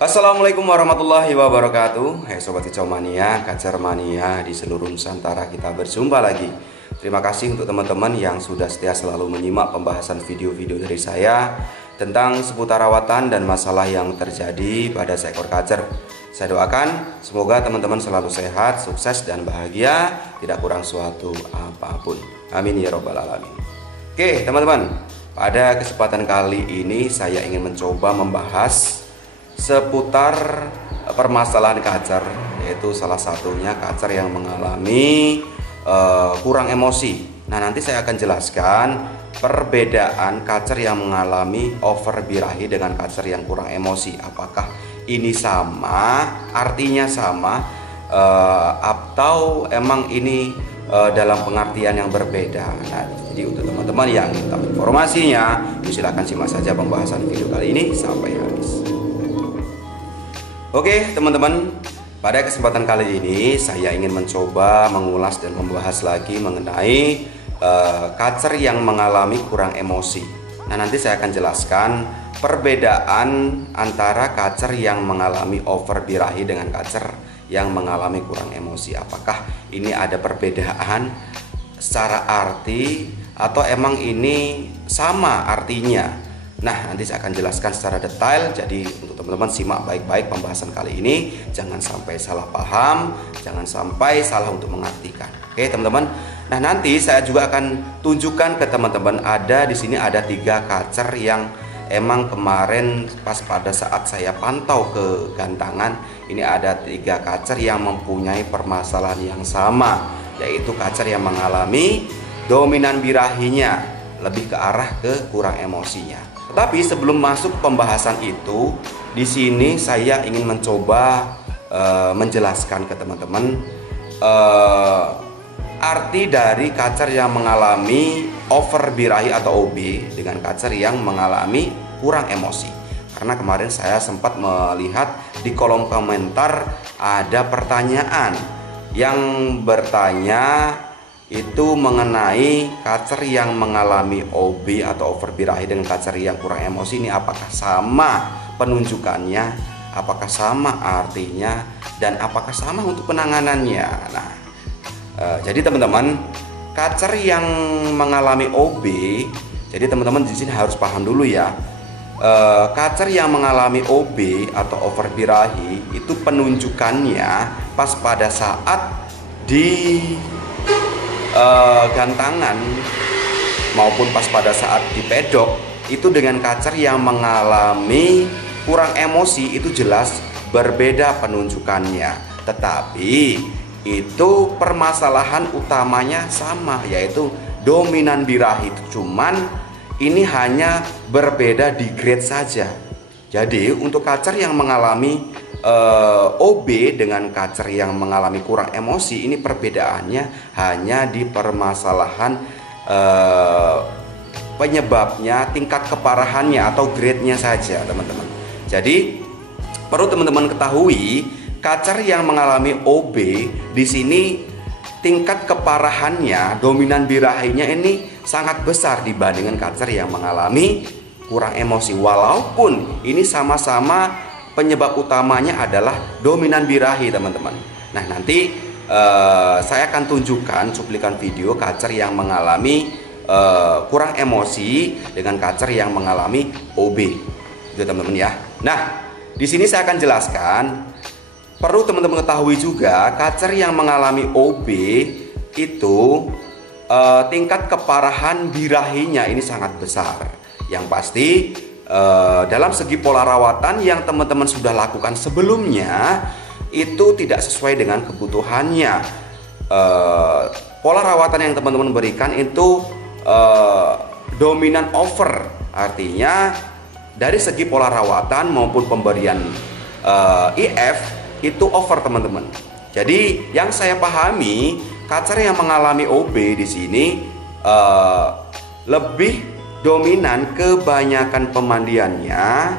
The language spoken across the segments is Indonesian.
Assalamualaikum warahmatullahi wabarakatuh. Hai Sobat Kicau Mania, Kacer Mania di seluruh Nusantara, kita berjumpa lagi. Terima kasih untuk teman-teman yang sudah setia selalu menyimak pembahasan video-video dari saya tentang seputar rawatan dan masalah yang terjadi pada seekor kacer. Saya doakan semoga teman-teman selalu sehat, sukses dan bahagia, tidak kurang suatu apapun. Amin ya robbal alamin. Oke teman-teman, pada kesempatan kali ini saya ingin mencoba membahas seputar permasalahan kacer, yaitu salah satunya kacer yang mengalami kurang emosi. Nah, nanti saya akan jelaskan perbedaan kacer yang mengalami over birahi dengan kacer yang kurang emosi. Apakah ini sama, artinya sama, atau emang ini dalam pengertian yang berbeda. Nah, jadi untuk teman-teman yang ingin tahu informasinya, silakan simak saja pembahasan video kali ini sampai habis. Oke teman-teman, pada kesempatan kali ini saya ingin mencoba mengulas dan membahas lagi mengenai kacer yang mengalami kurang emosi. Nah, nanti saya akan jelaskan perbedaan antara kacer yang mengalami over birahi dengan kacer yang mengalami kurang emosi. Apakah ini ada perbedaan secara arti atau emang ini sama artinya? Nah, nanti saya akan jelaskan secara detail. Jadi untuk teman-teman simak baik-baik pembahasan kali ini, jangan sampai salah paham, jangan sampai salah untuk mengartikan. Oke teman-teman. Nah, nanti saya juga akan tunjukkan ke teman-teman, di sini ada 3 kacer yang emang kemarin pas pada saat saya pantau ke gantangan, ini ada 3 kacer yang mempunyai permasalahan yang sama, yaitu kacer yang mengalami dominan birahinya lebih ke arah ke kurang emosinya. Tetapi sebelum masuk pembahasan itu, di sini saya ingin mencoba menjelaskan ke teman-teman arti dari kacer yang mengalami over birahi atau OB dengan kacer yang mengalami kurang emosi. Karena kemarin saya sempat melihat di kolom komentar ada pertanyaan yang bertanya itu mengenai kacer yang mengalami OB atau over birahi dengan kacer yang kurang emosi, ini apakah sama penunjukannya, apakah sama artinya, dan apakah sama untuk penanganannya. Nah, jadi teman-teman, kacer yang mengalami OB, jadi teman-teman di sini harus paham dulu ya. Kacer yang mengalami OB atau over birahi itu penunjukannya pas pada saat di gantangan maupun pas pada saat di pedok, itu dengan kacer yang mengalami kurang emosi itu jelas berbeda penunjukannya, tetapi itu permasalahan utamanya sama, yaitu dominan birahi. Cuman ini hanya berbeda di grade saja. Jadi untuk kacer yang mengalami OB dengan kacer yang mengalami kurang emosi, ini perbedaannya hanya di permasalahan penyebabnya, tingkat keparahannya atau grade-nya saja teman-teman. Jadi perlu teman-teman ketahui, kacer yang mengalami OB di sini tingkat keparahannya, dominan birahinya ini sangat besar dibandingkan kacer yang mengalami kurang emosi, walaupun ini sama-sama penyebab utamanya adalah dominan birahi teman-teman. Nah, nanti saya akan tunjukkan cuplikan video kacer yang mengalami kurang emosi dengan kacer yang mengalami OB, itu teman-teman ya. Nah, di sini saya akan jelaskan, perlu teman-teman ketahui juga, kacer yang mengalami OB itu tingkat keparahan birahinya ini sangat besar. Yang pasti dalam segi pola rawatan yang teman-teman sudah lakukan sebelumnya itu tidak sesuai dengan kebutuhannya. Pola rawatan yang teman-teman berikan itu dominan over, artinya dari segi pola rawatan maupun pemberian IF itu over teman-teman. Jadi yang saya pahami, kacer yang mengalami OB di sini lebih dominan kebanyakan pemandiannya,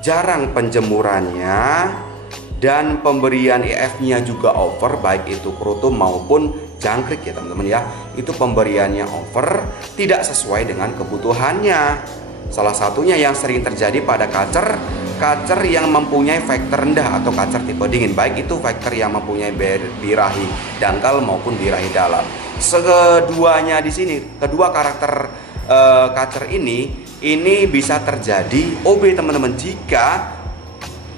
jarang penjemurannya, dan pemberian IF-nya juga over, baik itu krotum maupun jangkrik ya teman-teman ya. Itu pemberiannya over, tidak sesuai dengan kebutuhannya. Salah satunya yang sering terjadi pada kacer kacer yang mempunyai faktor rendah atau kacer tipe dingin, baik itu faktor yang mempunyai birahi dangkal maupun birahi dalam. Keduanya di sini, kedua karakter kacer ini bisa terjadi OB teman-teman jika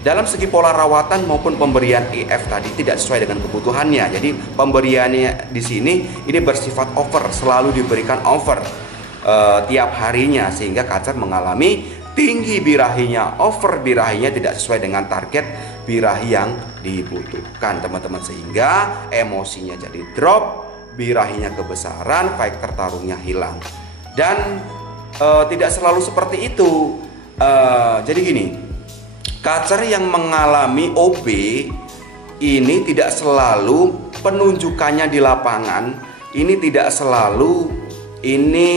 dalam segi pola rawatan maupun pemberian IF tadi tidak sesuai dengan kebutuhannya. Jadi pemberiannya di sini ini bersifat over, selalu diberikan over tiap harinya, sehingga kacer mengalami tinggi birahinya, over birahinya tidak sesuai dengan target birahi yang dibutuhkan teman-teman, sehingga emosinya jadi drop, birahinya kebesaran, faktor tarungnya hilang. Dan tidak selalu seperti itu. Jadi gini, kacer yang mengalami OB ini tidak selalu penunjukannya di lapangan, ini tidak selalu ini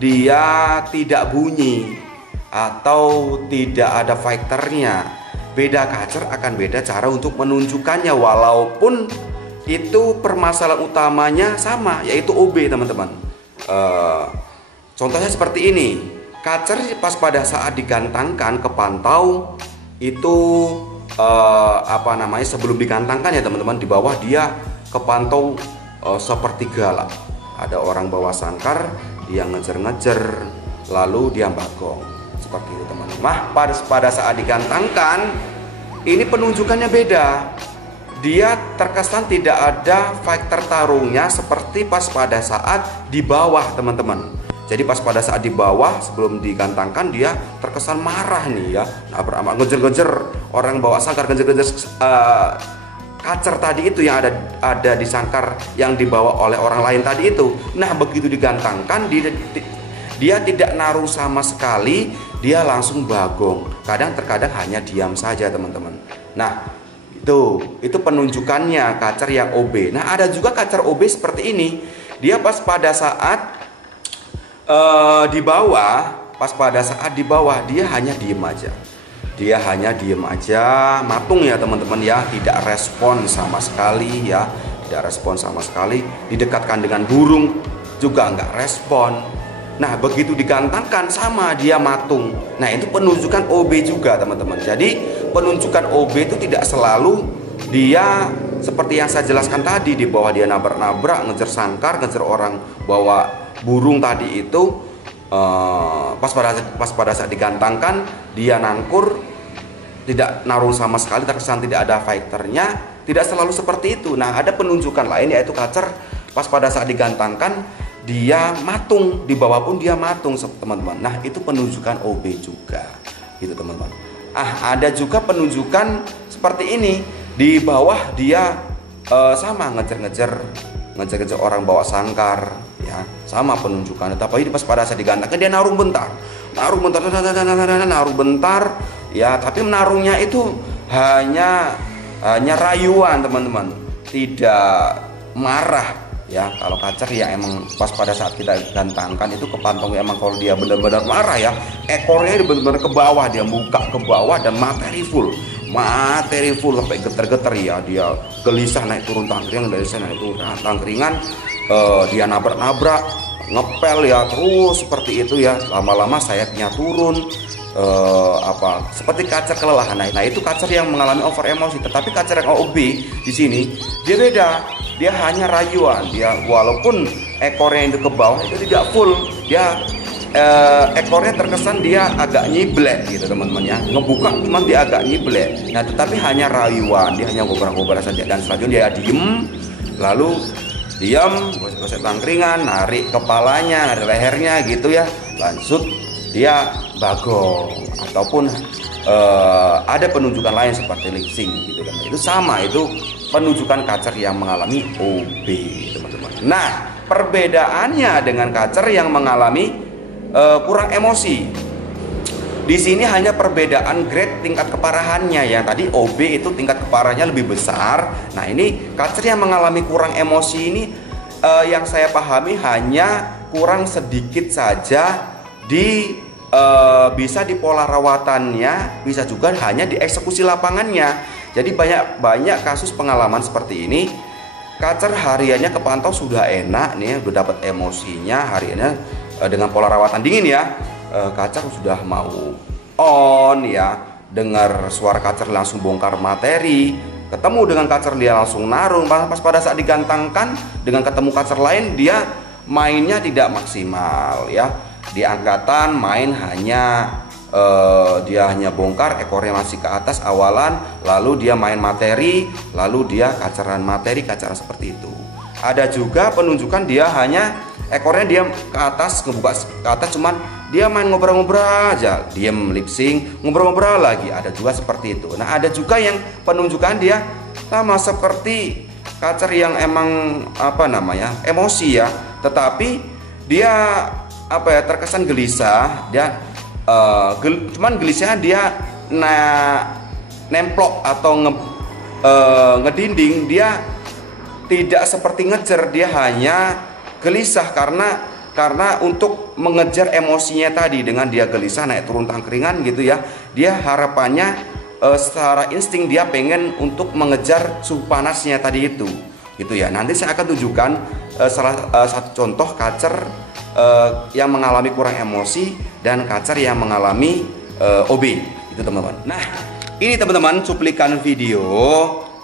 dia tidak bunyi atau tidak ada faktornya. Beda kacer akan beda cara untuk menunjukkannya, walaupun itu permasalahan utamanya sama, yaitu OB teman-teman. Contohnya seperti ini. Kacer pas pada saat digantangkan ke pantau itu sebelum digantangkan ya teman-teman, di bawah dia kepantau seperti galak. Ada orang bawa sangkar, dia ngejer-ngejer, lalu dia bagong seperti itu teman-teman. Nah, pada saat digantangkan ini penunjukannya beda. Dia terkesan tidak ada faktor tarungnya seperti pas pada saat di bawah teman-teman. Jadi pas pada saat di bawah sebelum digantangkan dia terkesan marah nih ya, ngejer-ngejer orang bawa sangkar, ngejer-ngejer kacer tadi itu yang ada di sangkar yang dibawa oleh orang lain tadi itu. Nah begitu digantangkan dia tidak naruh sama sekali, dia langsung bagong. Terkadang hanya diam saja teman-teman. Nah itu penunjukannya kacer yang OB. Nah ada juga kacer OB seperti ini, dia pas pada saat di bawah, dia hanya diem aja. Dia hanya diem aja, matung ya teman-teman ya, tidak respon sama sekali ya, tidak respon sama sekali. Didekatkan dengan burung juga nggak respon. Nah begitu digantangkan sama dia matung. Nah itu penunjukan OB juga teman-teman. Jadi penunjukan OB itu tidak selalu dia seperti yang saya jelaskan tadi, di bawah dia nabrak-nabrak, ngejar sangkar, ngejar orang bawa burung tadi itu, pas pada saat digantangkan dia nangkur, tidak naruh sama sekali, terkesan tidak ada fighternya. Tidak selalu seperti itu. Nah ada penunjukan lain yaitu kacer pas pada saat digantangkan dia matung, di bawah pun dia matung teman-teman. Nah itu penunjukan OB juga gitu teman-teman. Ada juga penunjukan seperti ini, di bawah dia sama ngejar-ngejar orang bawa sangkar ya, sama penunjukannya. Tapi pas pada saat digantangkan dia naruh bentar ya, tapi menaruhnya itu hanya rayuan teman-teman, tidak marah ya. Kalau kacer ya emang pas pada saat kita gantangkan itu kepantong emang kalau dia benar-benar marah ya, ekornya benar-benar ke bawah, dia buka ke bawah dan materi full sampai getar-getar ya, dia gelisah naik turun tangkringan, dari sana naik turun tangkringan, dia nabrak-nabrak, ngepel ya terus seperti itu ya, lama-lama sayapnya turun, seperti kacer kelelahan. Nah itu kacer yang mengalami over emosi. Tetapi kacer yang OB di sini dia beda, dia hanya rayuan, dia walaupun ekornya itu ke bawah itu tidak full, dia ekornya terkesan dia agak nyiblek gitu teman-teman ya, ngebuka cuman dia agak nyiblek. Nah tetapi hanya rayuan, dia hanya ngobrol-ngobrol saja, dan selanjutnya dia diem, lalu diam, gosek-gosek tangkringan, narik kepalanya, narik lehernya gitu ya, lanjut dia bagong. Ataupun ada penunjukan lain seperti lip sync gitu kan. Itu sama, itu penunjukan kacer yang mengalami OB teman-teman. Nah perbedaannya dengan kacer yang mengalami kurang emosi, di sini hanya perbedaan grade tingkat keparahannya. Yang tadi OB itu tingkat keparahannya lebih besar. Nah ini kacer yang mengalami kurang emosi ini yang saya pahami hanya kurang sedikit saja bisa di pola rawatannya, bisa juga hanya di eksekusi lapangannya. Jadi banyak kasus pengalaman seperti ini. Kacer hariannya kepantau sudah enak nih, udah dapat emosinya hariannya dengan pola rawatan dingin ya. Kacer sudah mau on ya, dengar suara kacer langsung bongkar materi, ketemu dengan kacer dia langsung narung, pas pada saat digantangkan dengan ketemu kacer lain dia mainnya tidak maksimal ya. Di angkatan main dia hanya bongkar, ekornya masih ke atas awalan, lalu dia main materi, lalu dia kaceran materi, kaceran seperti itu. Ada juga penunjukan dia hanya ekornya dia ke atas, ngebuka ke atas, cuman dia main ngobrol-ngobrol aja, diam lip sync, ngobrol-ngobrol lagi. Ada juga seperti itu. Nah, ada juga yang penunjukan dia sama seperti kacer yang emang emosi ya, tetapi dia terkesan gelisah. Dia cuman gelisah dia nemplok atau ngedinding, dia tidak seperti ngejar, dia hanya gelisah karena untuk mengejar emosinya tadi. Dengan dia gelisah naik turun tangkringan gitu ya, dia harapannya secara insting dia pengen untuk mengejar suhu panasnya tadi itu gitu ya. Nanti saya akan tunjukkan salah satu contoh kacer yang mengalami kurang emosi dan kacer yang mengalami OB itu teman-teman. Nah, ini teman-teman cuplikan video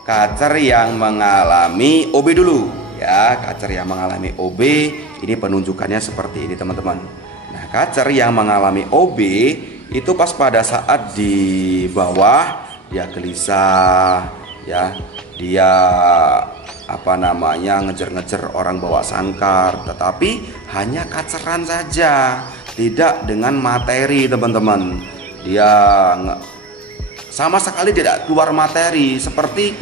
kacer yang mengalami OB dulu ya. Kacer yang mengalami OB ini penunjukannya seperti ini teman-teman. Nah, kacer yang mengalami OB itu pas pada saat di bawah dia gelisah ya, dia ngejar-ngejar orang bawa sangkar, tetapi hanya kaceran saja, tidak dengan materi teman-teman. Dia sama sekali tidak keluar materi, seperti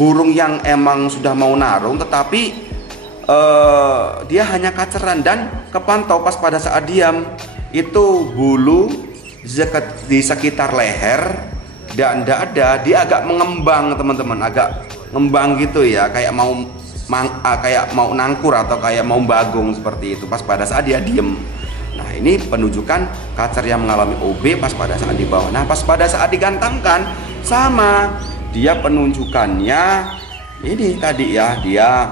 burung yang emang sudah mau narung, tetapi dia hanya kaceran. Dan kepantau pas pada saat diam itu bulu di sekitar leher dan dada dia agak mengembang teman-teman, agak ngembang gitu ya, kayak mau nangkur atau kayak mau bagong seperti itu pas pada saat dia diem. Nah, ini penunjukan kacer yang mengalami OB pas pada saat di bawah. Nah, pas pada saat digantangkan sama, dia penunjukannya ini tadi ya, dia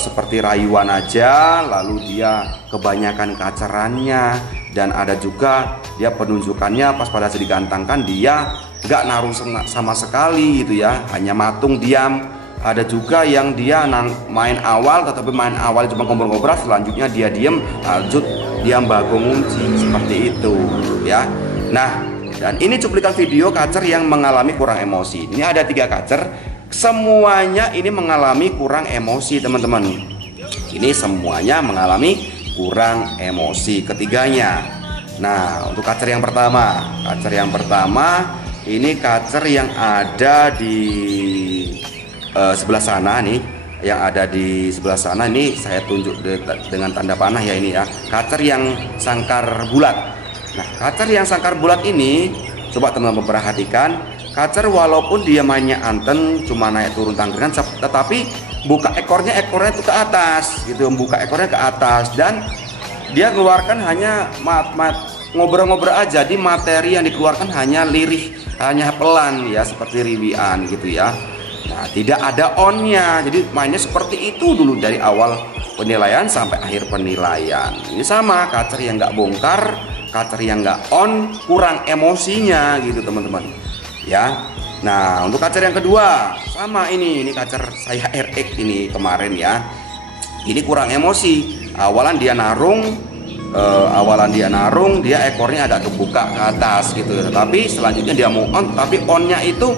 seperti rayuan aja, lalu dia kebanyakan kacerannya. Dan ada juga dia penunjukannya pas pada saat digantangkan dia nggak naruh sama sekali gitu ya, hanya matung diam. Ada juga yang dia main awal, tetapi main awal cuma ngobrol-ngobrol, selanjutnya dia diam, lanjut diam bagong ngunci seperti itu ya. Nah, dan ini cuplikan video kacer yang mengalami kurang emosi. Ini ada 3 kacer, semuanya ini mengalami kurang emosi teman-teman. Ini semuanya mengalami kurang emosi ketiganya. Nah, untuk kacer yang pertama, ini kacer yang ada di sebelah sana nih, yang ada di sebelah sana ini saya tunjuk dengan tanda panah ya, ini ya, kacer yang sangkar bulat. Nah, kacer yang sangkar bulat ini coba teman-teman perhatikan, kacer walaupun dia mainnya anten cuma naik turun tangkringan, tetapi buka ekornya itu ke atas gitu, membuka ekornya ke atas, dan dia keluarkan hanya ngobrol-ngobrol aja. Di materi yang dikeluarkan hanya lirih, hanya pelan ya, seperti riwian gitu ya. Nah, tidak ada onnya, jadi mainnya seperti itu dulu dari awal penilaian sampai akhir penilaian. Ini sama, kacer yang nggak bongkar, kacer yang nggak on, kurang emosinya gitu teman-teman ya. Nah, untuk kacer yang kedua sama, ini kacer saya RX ini kemarin ya. Ini kurang emosi, awalan dia narung, dia ekornya agak kebuka ke atas gitu, tapi selanjutnya dia mau on, tapi onnya itu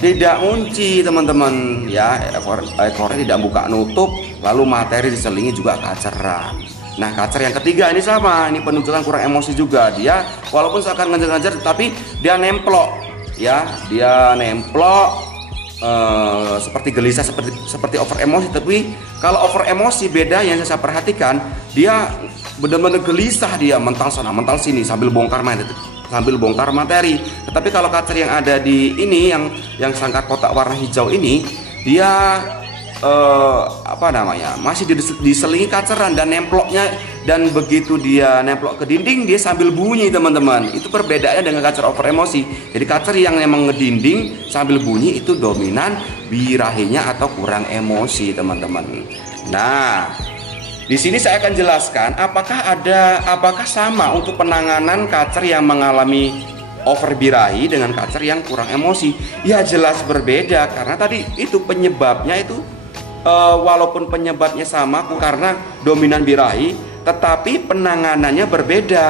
tidak ngunci teman-teman ya, ekornya tidak buka nutup, lalu materi diselingi juga kaceran. Nah, kacer yang ketiga ini sama, ini penunjukan kurang emosi juga. Dia walaupun seakan ngejar-ngejar, tapi dia nemplok ya, seperti gelisah, seperti over emosi. Tapi kalau over emosi beda, yang saya perhatikan dia benar-benar gelisah, dia mental sana mental sini sambil bongkar materi. Tetapi kalau kacer yang ada di ini, yang sangkar kotak warna hijau ini, dia masih diselingi kaceran dan nemploknya, dan begitu dia nemplok ke dinding dia sambil bunyi teman-teman. Itu perbedaannya dengan kacer over emosi. Jadi kacer yang memang ngedinding sambil bunyi itu dominan birahinya atau kurang emosi teman-teman. Nah, di sini saya akan jelaskan apakah sama untuk penanganan kacer yang mengalami over birahi dengan kacer yang kurang emosi? Ya jelas berbeda, karena tadi itu penyebabnya itu walaupun penyebabnya sama karena dominan birahi, tetapi penanganannya berbeda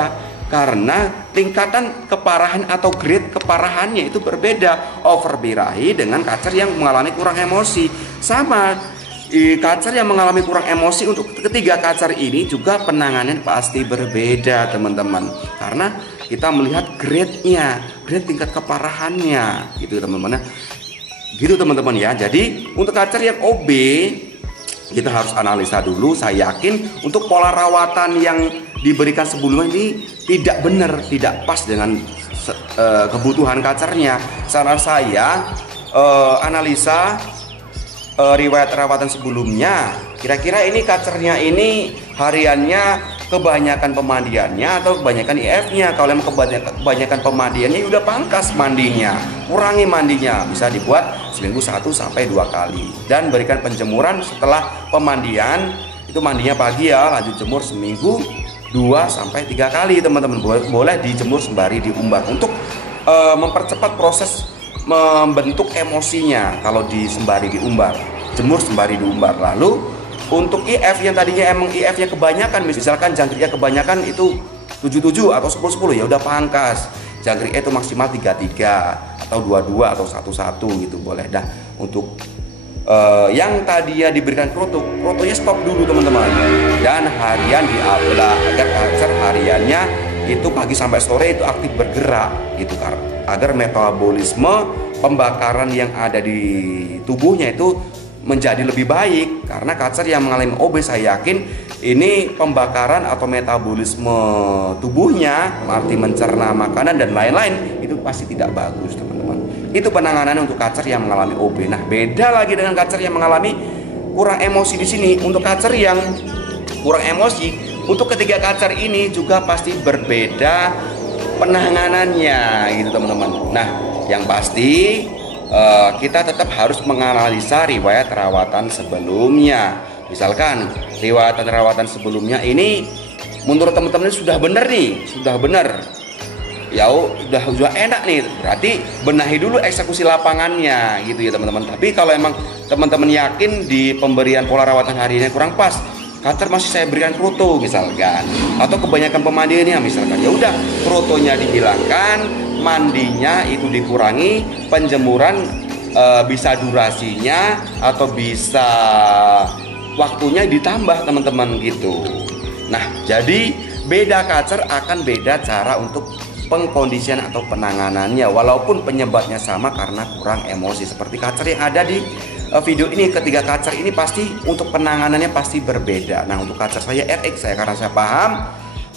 karena tingkatan keparahan atau grade keparahannya itu berbeda. Over birahi dengan kacer yang mengalami kurang emosi sama. Kacer yang mengalami kurang emosi, untuk ketiga kacer ini juga penanganan pasti berbeda teman-teman, karena kita melihat grade-nya, grade tingkat keparahannya gitu teman-teman. Gitu teman-teman ya. Jadi untuk kacer yang OB kita harus analisa dulu. Saya yakin untuk pola rawatan yang diberikan sebelumnya ini tidak benar, tidak pas dengan kebutuhan kacernya. Saran saya analisa riwayat rawatan sebelumnya, kira-kira ini kacernya ini hariannya kebanyakan pemandiannya atau kebanyakan IF-nya. Kalau yang kebanyakan pemandiannya udah pangkas mandinya, kurangi mandinya, bisa dibuat seminggu 1 sampai 2 kali, dan berikan penjemuran setelah pemandian. Itu mandinya pagi ya, lanjut jemur seminggu 2 sampai 3 kali teman-teman. Boleh dijemur sembari diumbar untuk mempercepat proses membentuk emosinya. Kalau sembari diumbar, jemur sembari diumbar. Lalu untuk IF yang tadinya emang IF-nya kebanyakan, misalkan jangkriknya kebanyakan itu 77 atau 10-10, ya udah pangkas. Jangkriknya itu maksimal 33 atau 22 atau 11 gitu boleh dah. Untuk yang tadinya diberikan krotonya stop dulu teman-teman, dan harian diabla agar kacer hariannya itu pagi sampai sore itu aktif bergerak gitu, agar metabolisme pembakaran yang ada di tubuhnya itu menjadi lebih baik. Karena kacer yang mengalami OB, saya yakin ini pembakaran atau metabolisme tubuhnya, arti mencerna makanan dan lain-lain, itu pasti tidak bagus teman-teman. Itu penanganan untuk kacer yang mengalami OB. Nah, beda lagi dengan kacer yang mengalami kurang emosi di sini. Untuk kacer yang kurang emosi, untuk ketiga kacer ini juga pasti berbeda penanganannya gitu teman-teman. Nah, yang pasti kita tetap harus menganalisa riwayat rawatan sebelumnya. Misalkan riwayat rawatan sebelumnya ini menurut teman-teman sudah benar nih, sudah benar, ya sudah enak nih, berarti benahi dulu eksekusi lapangannya gitu ya teman-teman. Tapi kalau emang teman-teman yakin di pemberian pola rawatan hari ini kurang pas, kacer masih saya berikan kroto misalkan, atau kebanyakan pemandiannya misalkan, ya udah krotonya dihilangkan, mandinya itu dikurangi, penjemuran bisa durasinya atau bisa waktunya ditambah teman-teman gitu. Nah, jadi beda kacer akan beda cara untuk pengkondisian atau penanganannya, walaupun penyebabnya sama karena kurang emosi. Seperti kacer yang ada di video ini, ketiga kacer ini pasti untuk penanganannya pasti berbeda. Nah, untuk kacer saya RX, karena saya paham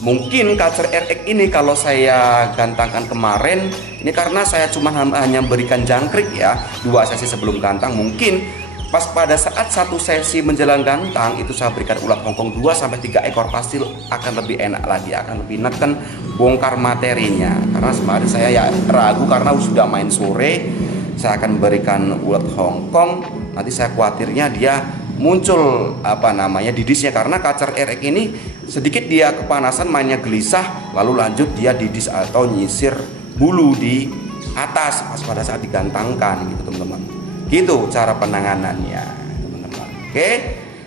mungkin kacer RX ini kalau saya gantangkan kemarin ini karena saya cuma hanya berikan jangkrik ya 2 sesi sebelum gantang, mungkin pas pada saat 1 sesi menjelang gantang itu saya berikan ulat hongkong 2 sampai 3 ekor, pasti akan lebih enak lagi, akan lebih neken bongkar materinya. Karena kemarin saya ya ragu karena sudah main sore, saya akan berikan ulat hongkong, nanti saya khawatirnya dia muncul didisnya, karena kacer RX ini sedikit dia kepanasan, mainnya gelisah, lalu lanjut dia didis atau nyisir bulu di atas pas pada saat digantangkan gitu teman-teman. Gitu cara penanganannya teman-teman. Oke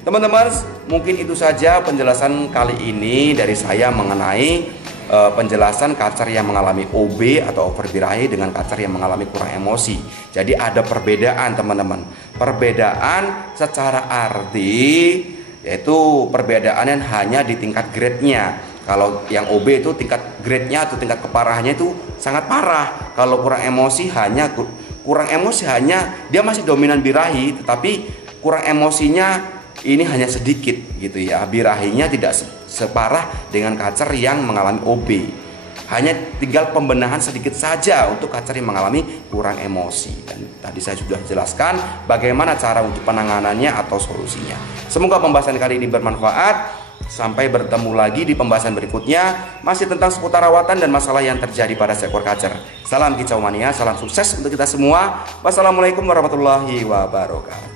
teman-teman, mungkin itu saja penjelasan kali ini dari saya mengenai penjelasan kacer yang mengalami OB atau over birahi dengan kacer yang mengalami kurang emosi. Jadi ada perbedaan teman-teman, perbedaan secara arti, yaitu perbedaan yang hanya di tingkat grade-nya. Kalau yang OB itu tingkat grade-nya atau tingkat keparahannya itu sangat parah. Kalau kurang emosi hanya dia masih dominan birahi, tetapi kurang emosinya ini hanya sedikit gitu ya. Birahinya tidak separah dengan kacer yang mengalami OB. Hanya tinggal pembenahan sedikit saja untuk kacer yang mengalami kurang emosi. Dan tadi saya sudah jelaskan bagaimana cara untuk penanganannya atau solusinya. Semoga pembahasan kali ini bermanfaat. Sampai bertemu lagi di pembahasan berikutnya, masih tentang seputar rawatan dan masalah yang terjadi pada seekor kacer. Salam kicau mania, salam sukses untuk kita semua. Wassalamualaikum warahmatullahi wabarakatuh.